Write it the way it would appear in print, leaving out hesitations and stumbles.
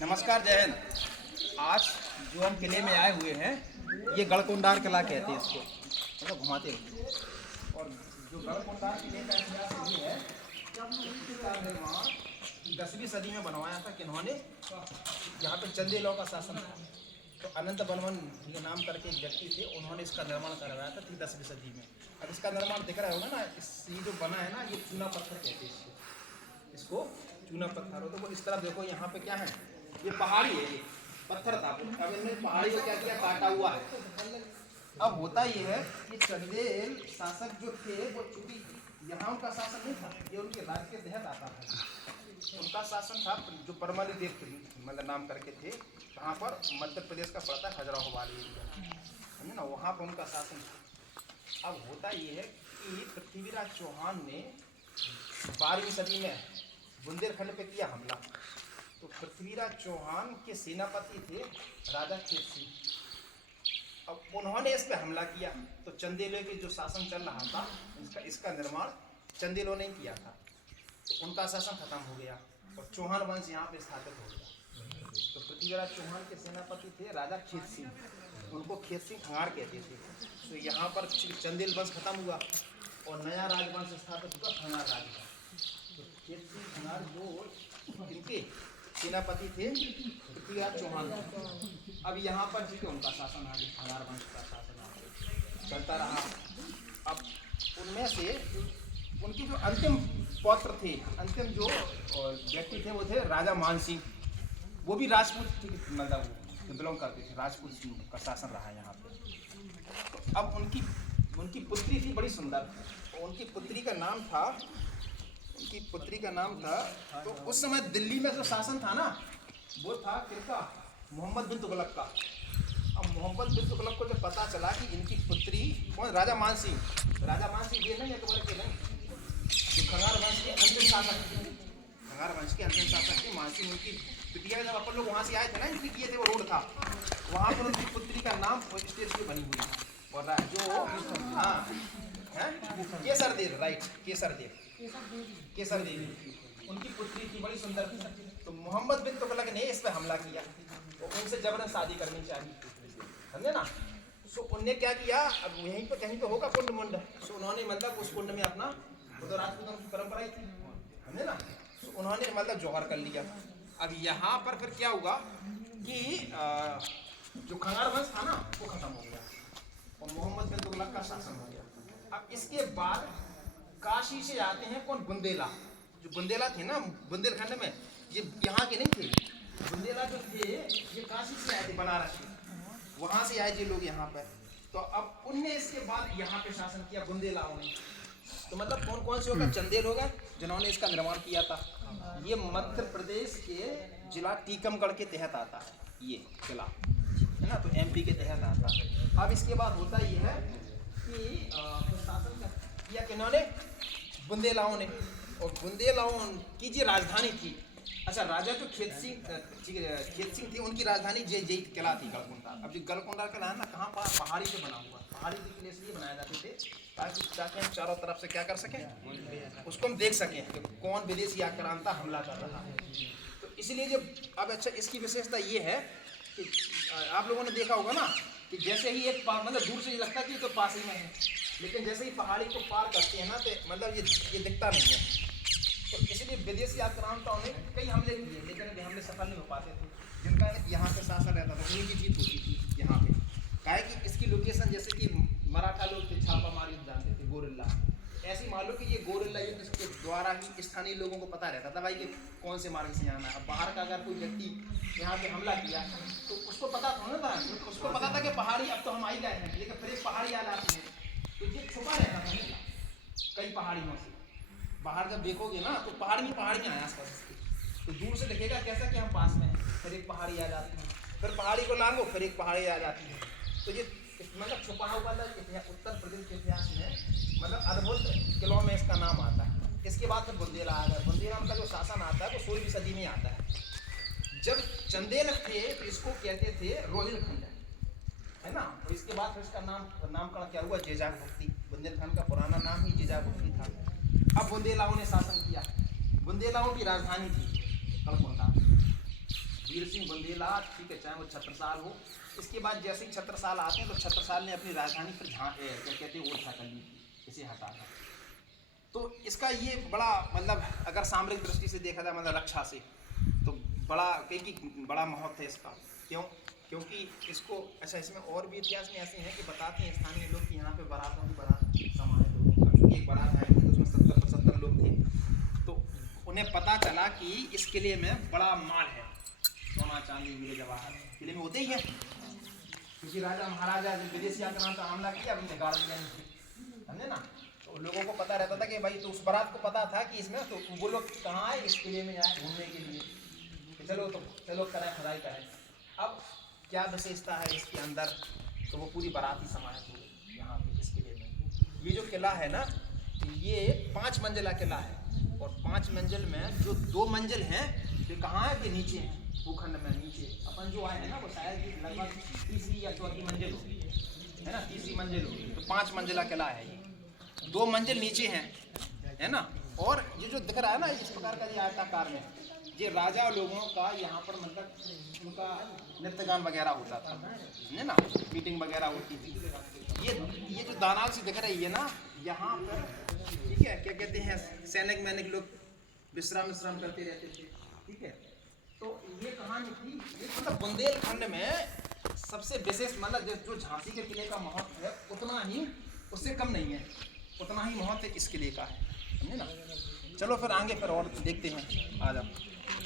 नमस्कार, जय हिंद। आज जो हम किले में आए हुए हैं, ये गढ़कुंडार किला कहते हैं इसको, मतलब घुमाते हैं। और जो गढ़कुंडार किले का इतिहास ये है कि इसका निर्माण 10वीं सदी में बनवाया था किन्होंने। यहाँ पे चंदेलों का शासन था, तो अनंत बर्मन के नाम करके एक व्यक्ति थे, उन्होंने इसका निर्माण करवाया था 10वीं सदी में। अब इसका निर्माण दिख रहा होगा ना, ये जो बना है ना, ये चूना पत्थर कहते हैं इसको चूना पत्थर हो। तो वो इस तरह देखो, यहाँ पे क्या है, ये पहाड़ी है, ये पत्थर था। अब इन्होंने पहाड़ी को क्या किया, काटा हुआ है। अब होता ये है कि चंदेल शासक जो थे, वो चूंकि यहाँ उनका शासन नहीं था, ये उनके राज्य के तहत आता था। उनका शासन था जो परमाली देव मतलब नाम करके थे, कहाँ पर, मध्य प्रदेश का पड़ता है खजुराहो वाली एरिया, समझे ना, वहाँ पर उनका शासन था। अब होता ये है कि पृथ्वीराज चौहान ने 12वीं सदी में बुंदेलखंड पे किया हमला। तो पृथ्वीराज चौहान के सेनापति थे राजा खेत सिंह। अब उन्होंने इस पे हमला किया, तो चंदेलों के जो शासन चल रहा था, इसका निर्माण चंदेलों ने किया था, तो उनका शासन खत्म हो गया और चौहान वंश यहाँ पे स्थापित हो गया। तो पृथ्वीराज चौहान के सेनापति थे राजा खेत सिंह, उनको खेत सिंह खंगार कहते थे। तो यहाँ पर चंदेल वंश खत्म हुआ और नया राजवंश स्थापित हुआ, खंगार राजवंश। तो खेत सिंह खंगार जो इनके सेनापति थे पृथ्वीराज चौहान। अब यहाँ पर ठीक है, उनका शासन आ गया, खंगार वंश का शासन आ गया, चलता रहा। अब उनमें से उनकी जो अंतिम पौत्र थे, अंतिम जो व्यक्ति थे, वो थे राजा मानसिंह। वो भी राजपूत मतलब बिलोंग करते थे, राजपूत का शासन रहा यहाँ पे। तो अब उनकी पुत्री थी बड़ी सुंदर, और उनकी पुत्री का नाम था, तो उस समय दिल्ली में जो शासन था ना, वो था किसका, मोहम्मद बिन तुगलक का। अब मोहम्मद बिन तुगलक को जब पता चला कि इनकी पुत्री कौन, राजा मानसिंह ये नहीं अकबर के नहीं, जो खंगार वंश के अंतिम शासक थे मानसिंह, उनकी बिटिया। जब अपन लोग वहाँ से आए थे ना, इनकी किए थे वो रोड था, वहाँ पर उनकी पुत्री का नाम स्टेज पे बनी हुई है। और जो केसर देव, राइट, केसर देवी उनकी पुत्री थी, बड़ी सुंदर थी। तो मोहम्मद बिन तुगलक ने इस पर हमला किया, तो उनसे जबरन शादी करनी चाहिए, समझे ना। सो उनने क्या किया, अब यहीं पर कहीं तो होगा कुंड मुंड, सो उन्होंने मतलब उस कुंड में अपना, वो तो राजपूतों की परंपरा ही थी, समझे ना। तो उन्होंने मतलब जौहर कर लिया। अब यहाँ पर फिर क्या हुआ कि जो खंगार वंश था ना, वो खत्म हो गया और मोहम्मद बिन तुगलक का शासन हो गया। अब इसके बाद काशी से आते हैं कौन, बुंदेला। जो बुंदेला थे ना बुंदेलखंड में, ये यहाँ के नहीं थे। बुंदेला जो थे ये काशी से आए थे, बनारस से, वहाँ से आए थे लोग यहाँ पर। तो अब उनने इसके बाद यहाँ पे शासन किया बुंदेलाओं ने। तो मतलब कौन कौन से होगा, चंदेल होगा जिन्होंने इसका निर्माण किया था। ये मध्य प्रदेश के जिला टीकमगढ़ के तहत आता है, ये किला है ना, तो MP के तहत आता है। अब इसके बाद होता ये है कि शासन किया किन्होंने, बुंदेलाओं ने। और बुंदेलाओं की जो राजधानी थी, अच्छा, राजा जो खेत सिंह थे, उनकी राजधानी जय किला थी, गढ़कुंडार। अब जो गढ़कुंडार किला है ना, कहाँ पर, पहाड़ी पे बना हुआ, पहाड़ी के किले इसलिए बनाए जाते थे ताकि हम चारों तरफ से क्या कर सकें, उसको हम देख सकें कि कौन विदेशी आक्रांता हमला कर रहा है। तो इसलिए जब अब अच्छा, इसकी विशेषता ये है कि आप लोगों ने देखा होगा ना कि जैसे ही एक मतलब दूर से ये लगता है कि ये तो पास ही में है, लेकिन जैसे ही पहाड़ी को पार करते हैं ना, तो मतलब ये दिखता नहीं है। तो इसलिए विदेशी आक्रांताओं ने कई हमले किए, लेकिन वे हमले सफल नहीं हो पाते थे। जिनका यहाँ पे शासन रहता था, उन्हीं की जीत होती थी यहाँ पे। काहे कि इसकी लोकेशन, जैसे कि मराठा लोग थे, छापामार युद्ध जानते थे, गोरिल्ला। ऐसी मान लो कि ये गोरिल्ला युद्ध के द्वारा ही स्थानीय लोगों को पता रहता था भाई कि कौन से मार्ग से जाना है। अब बाहर का अगर कोई व्यक्ति यहाँ पे हमला किया, तो उसको पता था ना, उसको पता था कि पहाड़ी अब तो हम आई गए हैं, लेकिन फिर एक पहाड़ी आ जाती है, तो ये छुपा रहता था कई पहाड़ियों से। बाहर जब देखोगे ना, तो पहाड़ियाँ हैं आसपास, तो दूर से दिखेगा कैसा कि हम पास में हैं, फिर एक पहाड़ी आ जाती है, फिर पहाड़ी को लांगो, फिर एक पहाड़ी आ जाती है। तो ये मतलब छुपा हुआ था उत्तर प्रदेश के इतिहास में, मतलब अद्भुत किलों में इसका नाम आता है। इसके बाद फिर बुंदेला आ गया। बुंदेला का जो शासन आता है वो 16वीं सदी में आता है। जब चंदेल थे तो इसको कहते थे रोहिलखंड, है ना। तो इसके बाद फिर इसका नामकरण क्या हुआ, जेजाभुक्ति। बुंदेलखंड का पुराना नाम ही जेजाभुक्ति था। अब बुंदेलाओं ने शासन किया। बुंदेलाओं की राजधानी थी गढ़कुंडार। वीर सिंह बुंदेला, ठीक है, चाहे वो छत्रसाल हो। इसके बाद जैसे ही छत्रसाल आते हैं तो छत्रसाल ने अपनी राजधानी पर क्या कहते हैं ओरछा कर ली, इसे हटा था। तो इसका ये बड़ा मतलब अगर सामरिक दृष्टि से देखा जाए, मतलब रक्षा से, तो बड़ा कई बड़ा महत्व है इसका। क्यों? क्योंकि इसको अच्छा, इसमें और भी इतिहास में ऐसे हैं कि बताते हैं स्थानीय लोग कि यहाँ पे बारातों की बारात समाज लोगों का, क्योंकि एक बारात आई थी उसमें 70-75 लोग थे, तो उन्हें पता चला कि इस किले में बड़ा माल है, सोना चांदी हीरे जवाहर किले में होते ही है, क्योंकि राजा महाराजा विदेशी आक्रांत पर हमला किया, उन्हें गाड़ दिया, समझे ना। तो लोगों को पता रहता था कि भाई, तो उस बारात को पता था कि इसमें, तो वो लोग कहाँ आए, इस किले में आए घूमने के लिए, चलो करें खुदाई करें। अब क्या विशेषता है इसके अंदर, तो वो पूरी बारात ही समाहित हो गई यहाँ पे इस किले में। ये जो किला है ना, ये 5 मंजिला किला है, और 5 मंजिल में जो 2 मंजिल हैं वे कहाँ है, कि नीचे हैं, भूखंड में नीचे। अपन जो आए हैं ना वो शायद लगभग 3री या 4थी मंजिल होगी, है ना, 3री मंजिल होगी। तो 5 मंजिला किला है ये, 2 मंजिल नीचे हैं, है ना। और ये जो दिख रहा है ना इस प्रकार का, ये आयताकार में, ये राजा लोगों का यहाँ पर मतलब उनका नृत्य गान वगैरह होता था, है ना, मीटिंग वगैरह होती थी। ये जो दानाल से दिख रही है ना यहाँ पर, ठीक है, क्या कहते हैं, सैनिक मैनिक लोग विश्राम करते रहते थे, ठीक है। तो ये कहानी थी, ये मतलब बुंदेलखंड में सबसे विशेष, मतलब जो झांसी के किले का महत्व है उतना ही, उससे कम नहीं है, उतना ही महत्व इस किले का है, समझे ना। चलो फिर आगे फिर और देखते हैं, आ जाओ।